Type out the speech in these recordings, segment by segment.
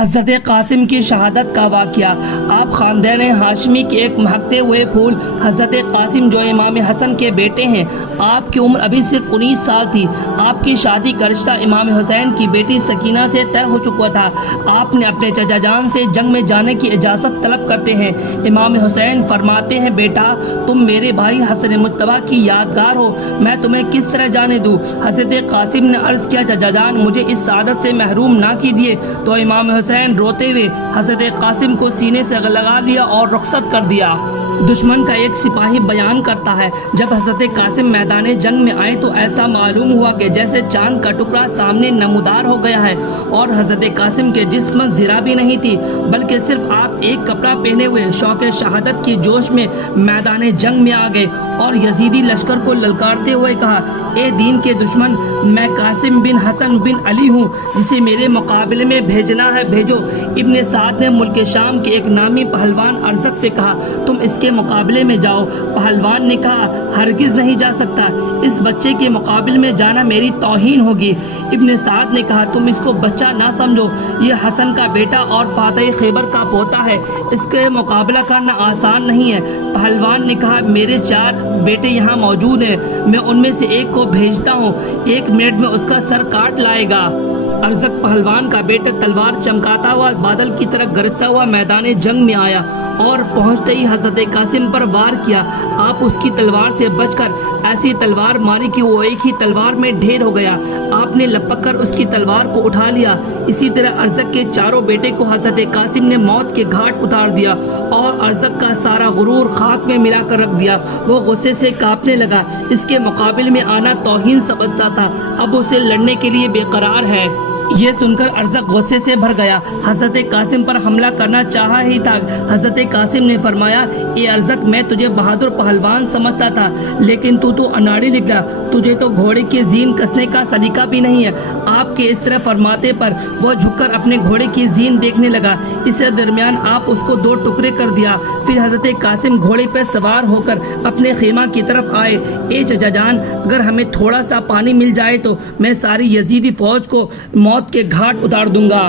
حضرت قاسم کی شہادت کا واقعہ۔ آپ خاندان ہاشمی کے ایک مہکتے ہوئے پھول حضرت قاسم جو امام حسن کے بیٹے ہیں، آپ کی عمر ابھی صرف 19 سال تھی۔ آپ کی شادی کا رشتہ امام حسین کی بیٹی سکینہ سے طے ہو چکا تھا۔ آپ نے اپنے چچا جان سے جنگ میں جانے کی اجازت طلب کرتے ہیں۔ امام حسین فرماتے ہیں، بیٹا تم میرے بھائی حسن مجتبیٰ کی یادگار ہو، میں تمہیں کس طرح جانے دوں؟ حضرت قاسم نے عرض کیا، چچا جان مجھے اس سعادت سے محروم نہ کیجیے۔ تو امام حسین روتے ہوئے حضرت قاسم کو سینے سے لگا لیا اور رخصت کر دیا۔ دشمن کا ایک سپاہی بیان کرتا ہے، جب حضرت قاسم میدان جنگ میں آئے تو ایسا معلوم ہوا کہ جیسے چاند کا ٹکڑا سامنے نمودار ہو گیا ہے، اور حضرت قاسم کے جسم میں زرہ بھی نہیں تھی، بلکہ صرف آپ ایک کپڑا پہنے ہوئے شوق شہادت کی جوش میں میدان جنگ میں آ گئے اور یزیدی لشکر کو للکارتے ہوئے کہا، اے دین کے دشمن، میں قاسم بن حسن بن علی ہوں، جسے میرے مقابلے میں بھیجنا ہے بھیجو۔ ابن سعد نے ملک شام کے ایک نامی پہلوان ارزق سے کہا، تم اس کے مقابلے میں جاؤ۔ پہلوان نے کہا، ہرگز نہیں جا سکتا، اس بچے کے مقابلے میں جانا میری توہین ہوگی۔ ابن سعد نے کہا، تم اس کو بچہ نہ سمجھو، یہ حسن کا بیٹا اور فاتح خیبر کا پوتا ہے، اس کے مقابلہ کرنا آسان نہیں ہے۔ پہلوان نے کہا، میرے 4 بیٹے یہاں موجود ہیں، میں ان میں سے ایک کو بھیجتا ہوں، 1 منٹ میں اس کا سر کاٹ لائے گا۔ ارزق پہلوان کا بیٹا تلوار چمکاتا ہوا بادل کی طرح گرجتا ہوا میدان جنگ میں آیا اور پہنچتے ہی حضرت قاسم پر وار کیا۔ آپ اس کی تلوار سے بچ کر ایسی تلوار ماری کہ وہ ایک ہی تلوار میں ڈھیر ہو گیا۔ آپ نے لپک کر اس کی تلوار کو اٹھا لیا۔ اسی طرح ارزق کے 4 بیٹے کو حضرت قاسم نے موت کے گھاٹ اتار دیا اور ارزق کا سارا غرور خاک میں ملا کر رکھ دیا۔ وہ غصے سے کانپنے لگا، اس کے مقابلے میں آنا توہین سمجھتا تھا، اب اسے لڑنے کے لیے بے قرار ہے۔ یہ سن کر ارزق غصے سے بھر گیا، حضرت قاسم پر حملہ کرنا چاہا ہی تھا۔ حضرت قاسم نے فرمایا، اے ارزق، میں تجھے بہادر پہلوان سمجھتا تھا، لیکن تو اناڑی نکلا، تجھے تو گھوڑے کی زین کسنے کا سلیقہ بھی نہیں ہے۔ آپ کے اس طرح فرماتے پر وہ جھک کر اپنے گھوڑے کی زین دیکھنے لگا۔ اس درمیان آپ اس کو 2 ٹکڑے کر دیا۔ پھر حضرت قاسم گھوڑے پر سوار ہو کر اپنے خیمہ کی طرف آئے۔ اے چچا جان، اگر ہمیں تھوڑا سا پانی مل جائے تو میں ساری یزیدی فوج کو موت کے گھاٹ اتار دوں گا۔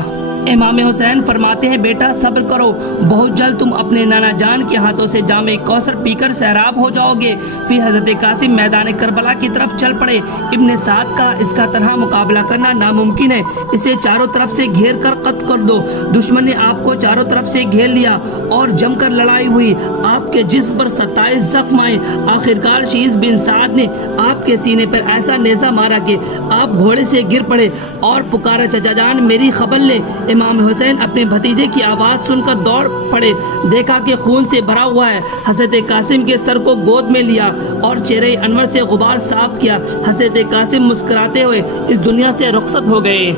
امام حسین فرماتے ہیں، بیٹا صبر کرو، بہت جلد تم اپنے نانا جان کے ہاتھوں سے جام کوثر پی کر سیراب ہو جاؤ گے۔ پھر حضرت قاسم میدان کربلا کی طرف چل پڑے۔ ابن سعد کا اس کا تنہا مقابلہ کرنا ناممکن ہے، اسے چاروں طرف سے گھیر کر قتل کر دو۔ دشمن نے آپ کو چاروں طرف سے گھیر لیا اور جم کر لڑائی ہوئی، آپ کے جسم پر 27 زخم آئے۔ آخرکار شیز بن سعد نے آپ کے سینے پر ایسا نیزہ مارا کہ آپ گھوڑے سے گر پڑے اور پکارا، چچا جان میری خبر لے۔ امام حسین اپنے بھتیجے کی آواز سن کر دوڑ پڑے، دیکھا کہ خون سے بھرا ہوا ہے۔ حضرت قاسم کے سر کو گود میں لیا اور چہرے انور سے غبار صاف کیا۔ حضرت قاسم مسکراتے ہوئے اس دنیا سے رخصت ہو گئے۔